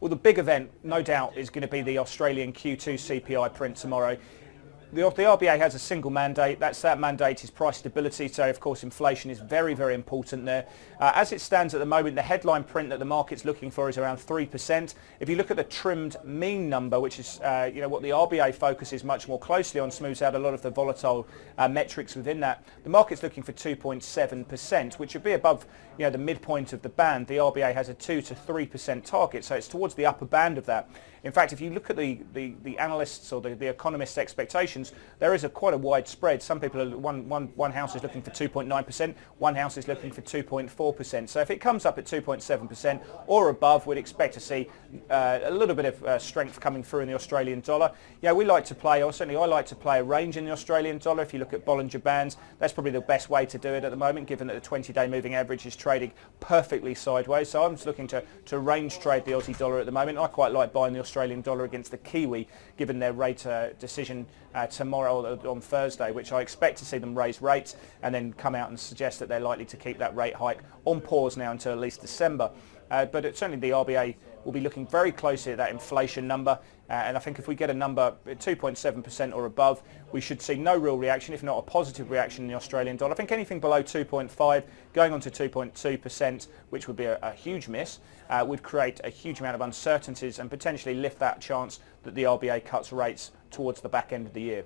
Well, the big event, no doubt, is going to be the Australian Q2 CPI print tomorrow. The RBA has a single mandate. That mandate is price stability. So, of course, inflation is very, very important there. As it stands at the moment, the headline print that the market's looking for is around 3%. If you look at the trimmed mean number, which is what the RBA focuses much more closely on, smooths out a lot of the volatile metrics within that. The market's looking for 2.7%, which would be above the midpoint of the band. The RBA has a 2 to 3% target, so it's towards the upper band of that. In fact, if you look at the analysts or the economists' expectations, there is quite a wide spread. Some people, one house is looking for 2.9%, one house is looking for 2.4%. So if it comes up at 2.7% or above, we'd expect to see a little bit of strength coming through in the Australian dollar. Yeah, we like to play, or certainly I like to play a range in the Australian dollar. If you look at Bollinger Bands, that's probably the best way to do it at the moment, given that the 20-day moving average is trading perfectly sideways. So I'm just looking to range trade the Aussie dollar at the moment. I quite like buying the Australian dollar against the Kiwi, given their rate decision tomorrow on Thursday, which I expect to see them raise rates and then come out and suggest that they're likely to keep that rate hike on pause now until at least December. But certainly the RBA will be looking very closely at that inflation number, and I think if we get a number at 2.7% or above, we should see no real reaction, if not a positive reaction in the Australian dollar. I think anything below 2.5, going on to 2.2%, which would be a huge miss, would create a huge amount of uncertainties and potentially lift that chance that the RBA cuts rates towards the back end of the year.